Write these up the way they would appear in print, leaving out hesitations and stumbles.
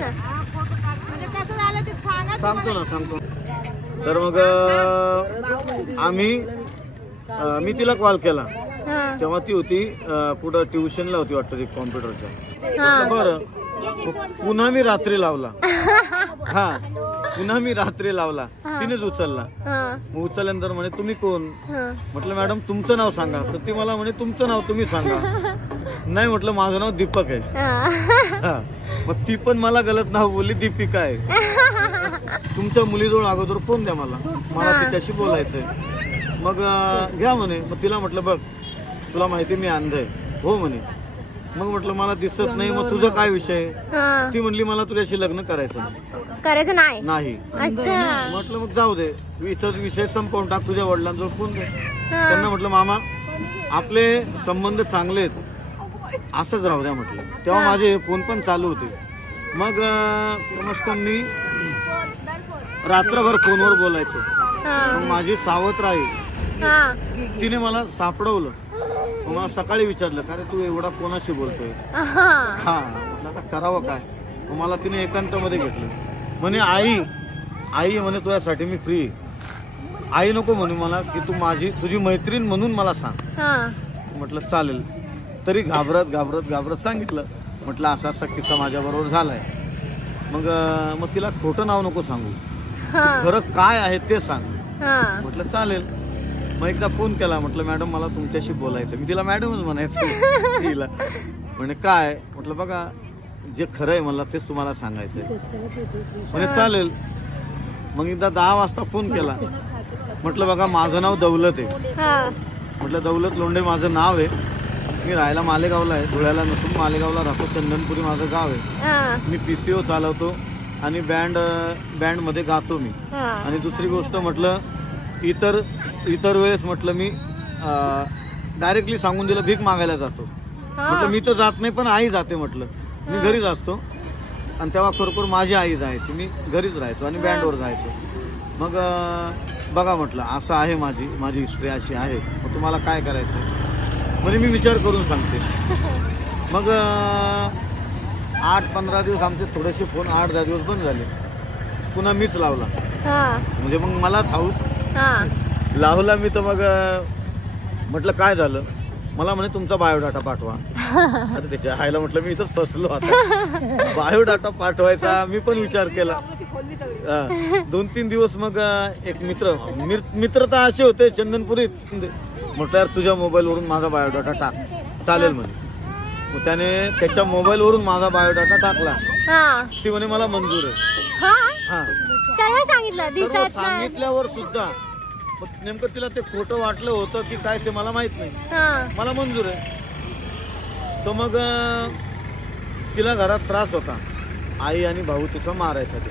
ना, म्हणजे कसं झालं ते सांगा. सांगतो ना, सांगतो. तर मग मी तिला कॉल केला तेव्हा ती होती पुढं ट्युशनला होती वाटतं कॉम्प्युटरच्या. बरं पुन्हा मी रात्री लावला. हा पुन्हा मी रात्री लावला, तिनेच उचलला. मग उचलल्यानंतर म्हणे तुम्ही कोण? म्हटलं मॅडम तुमचं नाव सांगा. तर ती मला म्हणे तुमचं नाव तुम्ही सांगा. नाही म्हटलं माझं नाव दीपक आहे. मग ती पण मला गलत नाव बोलली, दीपिका आहे. तुमच्या मुलीजवळ अगोदर फोन द्या, मला तिच्याशी बोलायचंय. मग घ्या म्हणे. मग तिला म्हटलं बघ तुला माहिती मी अंध आहे. हो म्हणे. मग म्हटलं मला दिसत नाही. मग तुझा काय विषय? ती म्हणली मला तुझ्याशी लग्न करायचं नाही. म्हटलं मग जाऊ दे, इथंच विषय संपवून टाक, तुझ्या वडिलांजवळ फोन दे. त्यांना म्हटलं मामा आपले संबंध चांगले आहेत, असंच राहू द्या म्हटलं. तेव्हा माझे फोन पण चालू होते. मग कमस कम मी रात्रभर फोनवर बोलायचो. मग माझी सावत्र आई तिने मला सापडवलं. मला सकाळी विचारलं का रे तू एवढा कोणाशी बोलतोय? आता करावं काय? मला तिने एकांतामध्ये घेतलं. म्हणे आई म्हणे तुझ्यासाठी मी फ्री. आई नको म्हणे मला की तुझी मैत्रीण म्हणून मला सांग. म्हटलं चालेल. तरी घाबरत सांगितलं. म्हटलं असा किस्सा माझ्या बरोबर झालाय. मग तिला खोटं नाव नको सांगू, खरं काय आहे ते सांग. म्हटलं चालेल. मग एकदा फोन केला. म्हटलं मॅडम मला तुमच्याशी बोलायचं. मी तिला मॅडमच म्हणायचं तिला. म्हणे काय? म्हटलं बघा जे खरं आहे मला तेच तुम्हाला सांगायचंय. म्हणे चालेल. मग एकदा 10 वाजता फोन केला. म्हटलं बघा माझं नाव दौलत आहे. म्हटलं दौलत लोंढे माझं नाव आहे. मी राहायला मालेगावला आहे, धुळ्याला नसून मालेगावला राहतो. चंदनपुरी माझं गाव आहे. मी PCO चालवतो आणि बँड मध्ये गातो मी. आणि दुसरी गोष्ट म्हटलं इतर वेळेस म्हटलं मी डायरेक्टली सांगून दिलं भीक मागायला जातो. म्हटलं मी तर जात नाही पण आई जाते. म्हटलं मी घरीच असतो. आणि तेव्हा खरोखर माझी आई जायची, मी घरीच राहायचो आणि बँडवर जायचो. मग बघा म्हटलं असं आहे, माझी हिस्ट्री अशी आहे. मग तुम्हाला काय करायचं? म्हणजे मी विचार करून सांगते. मग 8-15 दिवस आमचे थोडेसे फोन 8-10 दिवस बंद झाले. पुन्हा मीच लावला. म्हणजे मग मलाच हाऊस लावला मी. तर मग म्हटलं काय झालं? मला म्हणे तुमचा बायोडाटा पाठवा. अरे त्याच्या आईला म्हटलं मी इथंच फसलो. आता बायोडाटा पाठवायचा मी पण विचार केला. 2-3 दिवस मग एक मित्र तर असे होते चंदनपुरीत. म्हटलं यार तुझ्या मोबाईलवरून माझा बायोडाटा टाक. चालेल म्हणे. मग त्याने त्याच्या मोबाईलवरून माझा बायोडाटा टाकला. ती म्हणे मला मंजूर आहे. सांगितल्यावर सुद्धा नेमकं तिला ते खोटं वाटलं होतं की काय ते मला माहित नाही. मला मंजूर आहे. तर मग तिला घरात त्रास होता. आई आणि भाऊ तिचा मारायचा ते,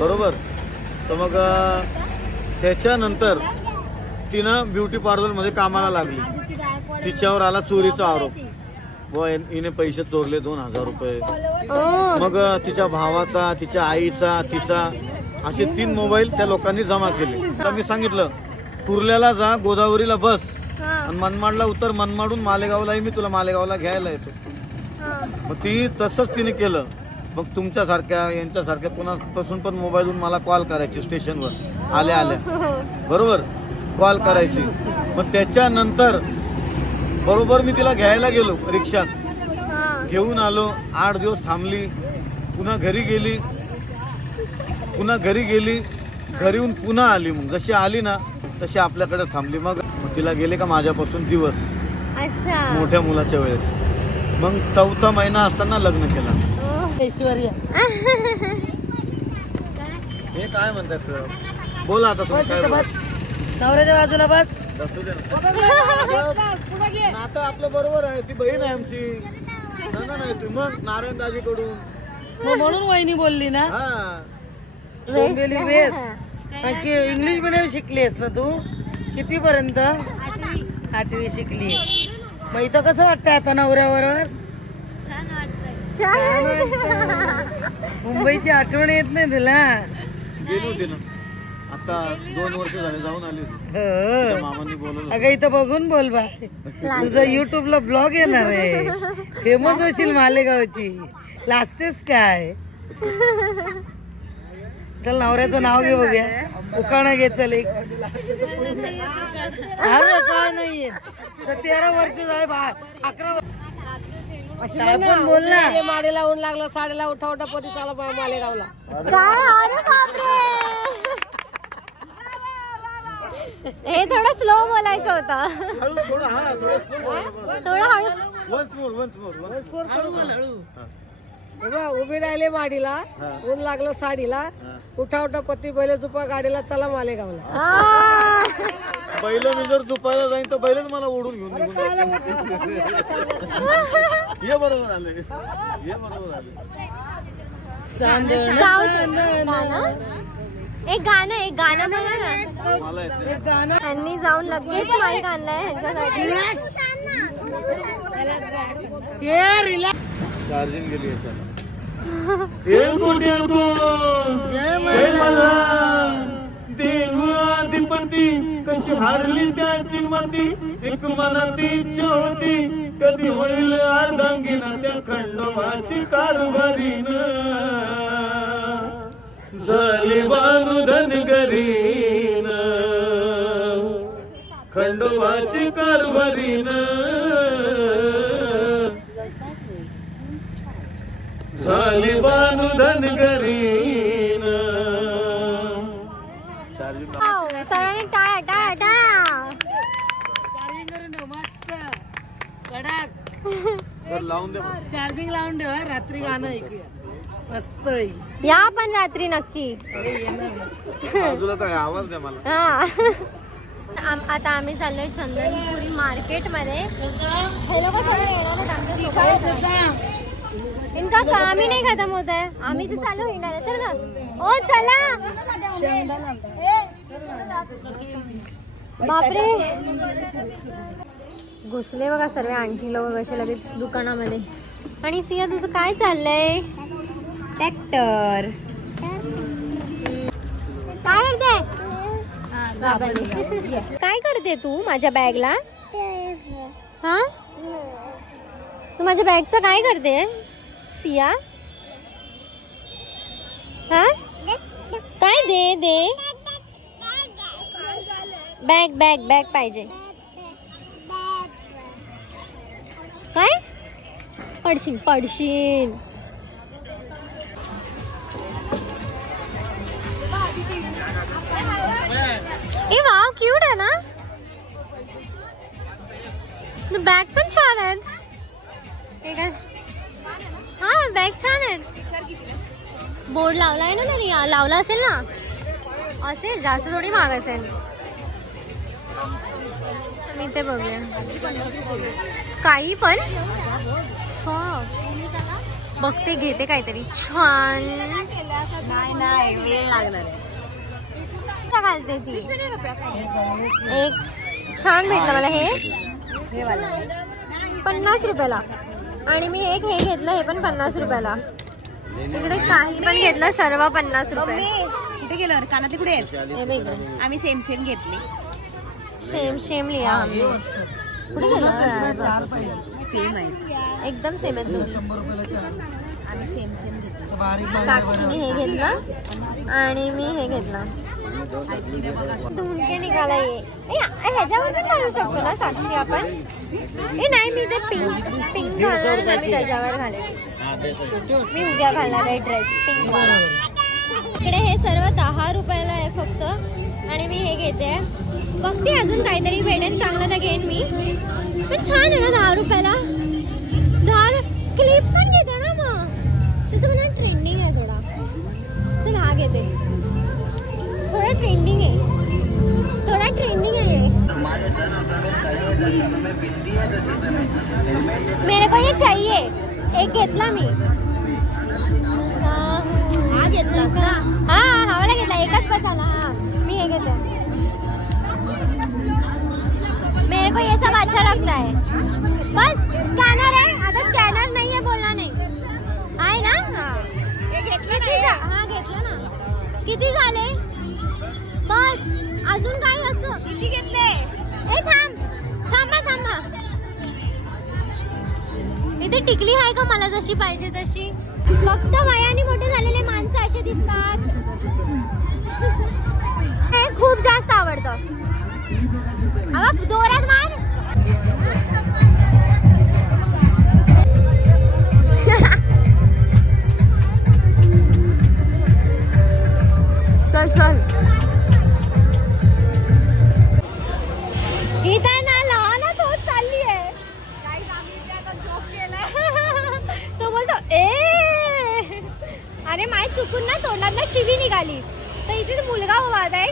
बरोबर. तर मग त्याच्यानंतर तिनं ब्युटी पार्लर मध्ये कामाला लागली. तिच्यावर आला चोरीचा आरोप व हिने पैसे चोरले 2000 रुपये. मग तिच्या भावाचा, तिच्या आईचा, तिचा असे 3 मोबाईल त्या लोकांनी जमा केले. मी सांगितलं कुर्ल्याला जा, गोदावरीला बस आणि मनमाडला उतर. मनमाडून मालेगावलाही मी तुला मालेगावला घ्यायला येतो. मग ती तसंच तिने केलं. मग तुमच्यासारख्या यांच्यासारख्या कोणापासून पण मोबाईलवरून मला कॉल करायची स्टेशनवर आल्या बरोबर कॉल करायची. मग त्याच्यानंतर बरोबर मी तिला घ्यायला गेलो रिक्षात. घेऊन आलो. 8 दिवस थांबली. पुन्हा घरी गेली. घरी येऊन पुन्हा आली. मग जशी आली ना तशी आपल्याकडे थांबली. मग तिला गेले का माझ्यापासून दिवस. मोठ्या मुलाच्या वेळेस. मग 4था महिना असताना लग्न केलं. ऐश्वर्या हे काय म्हणतात? बोला आता तुम्ही काय? बस नवऱ्याच्या बाजूला बस. नातं आपलं बरोबर आहे. ती बहीण आहे आमची. नाही मग नारायण दाजी कडून म्हणून वहिनी बोलली ना. इंग्लिश मीडियम शिकलीस ना तू? किती पर्यंत? 8वी शिकली. मग इथं कसं वाटतंय आता नवऱ्याबरोबर? मुंबईची आठवण येत नाही तुला? गेली होती ना आता 2 वर्ष झाले जाऊन आली. मामांनी बोलवलं. अगं इथं बघून बोल बा. तुझा युट्यूबला ब्लॉग येणार आहे. फेमस होशील मालेगावची. लाजतेस काय? चल नवऱ्याचं नाव घे बघूया. उखाणा घे चल एक. अरे काय नाहीये 13 वर्ष झाले 11 पण बोल ना. माडीला ऊन लागलं साडीला उठा उठा पती चाला मालेगावला. हे थोडं स्लो बोलायचं होतं. थोडं हळू. उभी राहिले माडीला ऊन लागलं साडीला उठा उठा पती बैल झुपा गाडीला चला मालेगावला. बैल मी जर झोपायला जाईन तर बैलच मला ओढून घेऊन निघून हे बरोबर आले. हे बरोबर आले. एक गाणं म्हणा ना. मला येते त्यांनी जाऊन लगेच माईक आणलाय ह्यांच्यासाठी. चार्जिंग गेली याच्याला. देवाधिपती कशी हारली त्याची मती एक मनाती इच्छा होती कधी होईल अर्धांगीन त्या खंडोबाची कारभारीन झाली बानुधन गरीन खंडोबाची कारभारीन झाली बानुधन गरीन. सरांनी टाळ्या टाळ्या टाळ्या. लावून दे चार्जिंग लावून ठेवा. रात्री गाणं ऐकूया मस्त. या पण रात्री नक्की. बाजूला काय आवाज द्या मला. आता आम्ही चाललोय चंदनपुरी मार्केट मध्ये. हे लोक सगळे येणार आहेत आमच्यासोबत. इनका काम ही नहीं खत्म होता है. आम्ही तर चालू येणार आहे. चल ना. ओ चला. बापरे घुसले बघा सर्व आणखी लोक कसे लगेच दुकानामध्ये. आणि सिया तुझं काय चाललंय. ट्रॅक्टर काय करते. काय करते तू माझ्या बॅगला. हा तू माझ्या बॅगचं काय करते सिया. हा काय दे दे. बॅग बॅग बॅग पाहिजे. काय पडशील पडशील. ए वाव क्यूट आहे ना. बॅग पण छान आहेत. हा बॅग छान आहेत. बोर्ड लावलाय ना तरी. लावला असेल ना. असेल जास्त थोडी महाग असेल. मी ते बघूया काही पण. बघते घेते काहीतरी छान. नाही वेळ लागणार. घालते ती. एक छान भेटलं मला हे 50 रुपयाला. आणि मी एक हे घेतलं हे पण 50 रुपयाला. इकडे काही पण घेतलं सर्व 50 रुपये. कुठे गेलं कानातले कुठे आहेत. आम्ही सेम सेम घेतले. सेम लिया हमने. कुठे गेलं सेम आहे एकदम सेम आहेत. आम्ही सेम सेम घेतले. साक्षीने हे घेतलं आणि मी हे घेतलं. धुणके निघाला ये. ह्याच्यावर पण घालू शकतो ना साक्षी आपण. ए नाही मी ते पिंक घालणार ना. मी त्याच्यावर घालेल. मी उद्या घालणार आहे ड्रेस पिंक वाला. इकडे हे सर्व 10 रुपयाला आहे फक्त. आणि मी हे घेते. बघते अजून काहीतरी भेटेल चांगलं तर घेईन मी. पण छान आहे ना 10 रुपयाला. 10 क्लिप पण घेते ना मग. त्याचं मला ट्रेंडिंग आहे थोडा. चल हा घेते. थोड़ा ट्रेंडिंग है. मेरे को ये चाहिए. एक घेतला मी. हा घेतला. हा वाला घेतला. एकच बसाला. हा मी हे घेते. मेरे को ये सब अच्छा लगता है. बस स्कॅनर है. आता स्कॅनर नहीं है बोलना नहीं आहे ना. हा घेतला ना. किती झाले. बस अजून काय असं. किती घेतले. ए थांबा. इथे टिकली आहे का मला जशी पाहिजे तशी? फक्त वयाने मोठे झालेले माणसं असे दिसतात. हे खूप जास्त आवडतं. अगं जोरात मार. चल चल. इथं ना लहानच होत चालली आहे. तो बोलतो ए, अरे माय चुकून ना तोंडात ना शिवी निघाली तर इथे मुलगा उभा आहे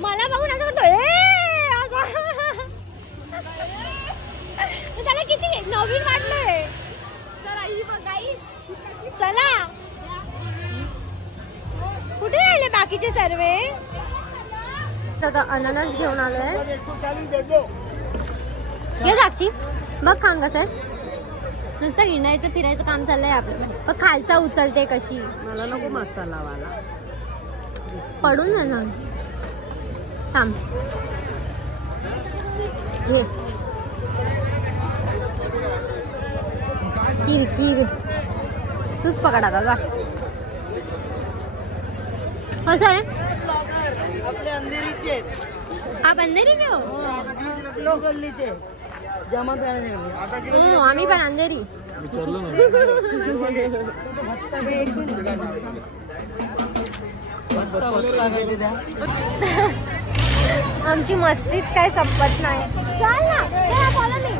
मला बघून असं म्हणतो ए. त्याला किती नवीन वाटलंय. चला कुठे राहिले बाकीचे सर्वे? आता अननस घेऊन आलोय. घे साक्षी बघ खाऊन कसं आहे. नुसतं हिंडायचं फिरायचं काम चाललंय आपलं. पण खालचा उचलते कशी. मला नको मसाला वाला. पडून जा ना. थांब घे. खीर खीर तूच पकड आता जा. कसं आहे? आपले अंधेरीचे आप अंधेरी में हो? लोक गल्लीचे जमा आम्ही पण अंधेरी. आमची मस्तीच काय संपत नाही. चल ना follow me.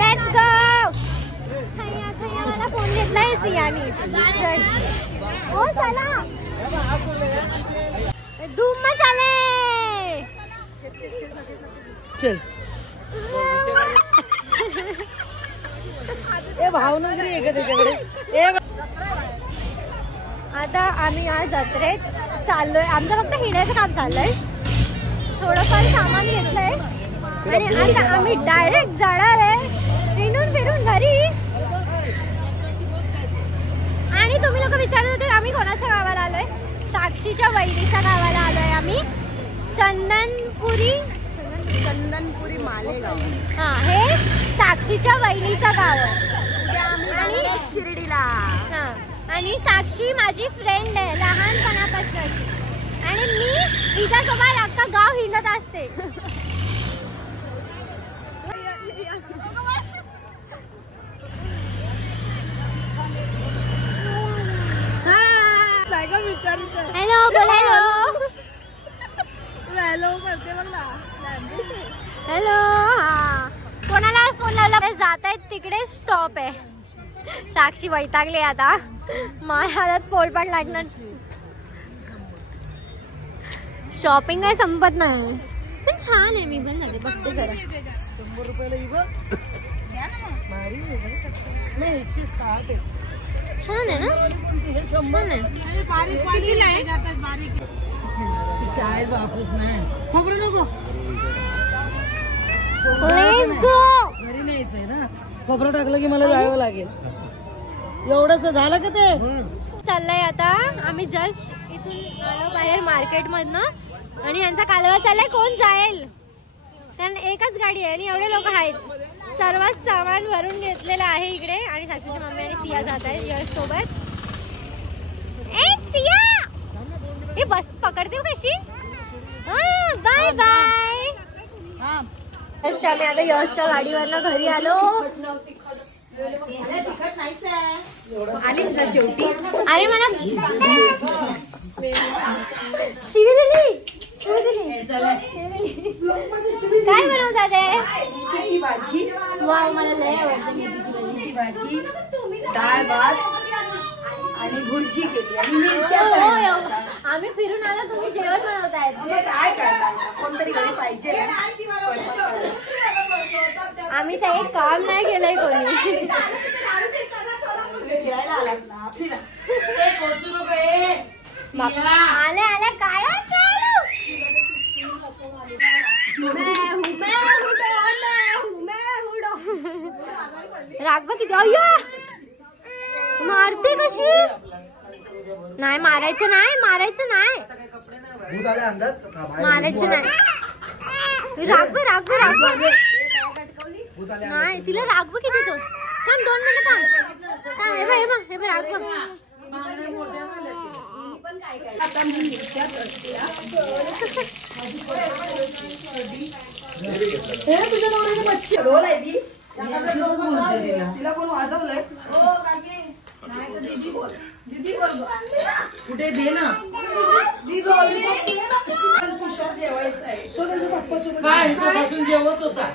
Let's go. Chaiyya Chaiyya मला फोन घेतलाय सियानी. हो चला धूम मचाले. चल ए भावनगरी आहे का त्याच्याकडे? आता आम्ही आज जत्रेत चाललोय. आमचं फक्त हिंडायचं काम चाललंय. थोडंफार सामान घेतलंय आणि आता आम्ही डायरेक्ट जाणार आहे हिंडून फिरून घरी. आणि तुम्ही लोक विचारत होते आम्ही कोणाच्या गावाला आलोय? साक्षीच्या वहिनीच्या गावाला आलोय आम्ही. चंदनपुरी मालेगाव. हा हे साक्षीच्या वहिनीचं गाव आहे. आणि शिर्डीला. हा आणि साक्षी माझी फ्रेंड आहे लहानपणापासूनची. आणि मी हिच्यासोबत अख्खा गाव हिंडत असते. हॅलो बोल. Hello hello. हा कोणाला फोन लावला? जात आहेत तिकडे स्टॉप आहे. साक्षी वैतागली आता. माझ्या हातात पोल पण लागणार. शॉपिंग काय संपत नाही. पण छान आहे. मी पण जाते बघते जरा. 100 रुपयाला नाही 160 छान आहे ना. छान आहे. काय वापस नाही. खोबरं नको. Let's go. घरी न्यायचंय ना. खोबरं टाकलं की मला जावं लागेल. एवढंच झालं का ते? चाललंय आता आम्ही जस्ट इथून आलो बाहेर मार्केट मधनं. आणि यांचा कालवा चाललाय कोण जाईल. कारण एकच गाडी आहे आणि एवढे लोक आहेत. सर्वच सामान भरून घेतलेलं आहे इकडे. आणि साक्षीची मम्मी आणि सिया जात आहेत यश सोबत. ए सिया हे बस पकडते कशी. Bye bye. आम्ही आता यशच्या गाडीवरनं घरी आलो. आलीच ना शेवटी. अरे मला शिवी दिली. काय बनवतात ते? वाव मला लय आवडते मेथीची भाजी. डाळ भात आणि भुर्जी केली आणि मिरच्या. आम्ही फिरून आलो तुम्ही जेवण बनवतायत. काय करणार कोणतरी घरी पाहिजे. आम्ही तर एक काम नाही केलंय कोणी. आले आले काय राग किती. अय्या मारते कशी. नाही मारायचं नाही. मारायचं नाही. मारायचं नाही. राग राग नाही. तिला राग किती तो थांब 2 मिनिटं थांब. हे बघ राग बघ. तिला कोण वाजवलंय? कुठे दे ना काय जेवत होता.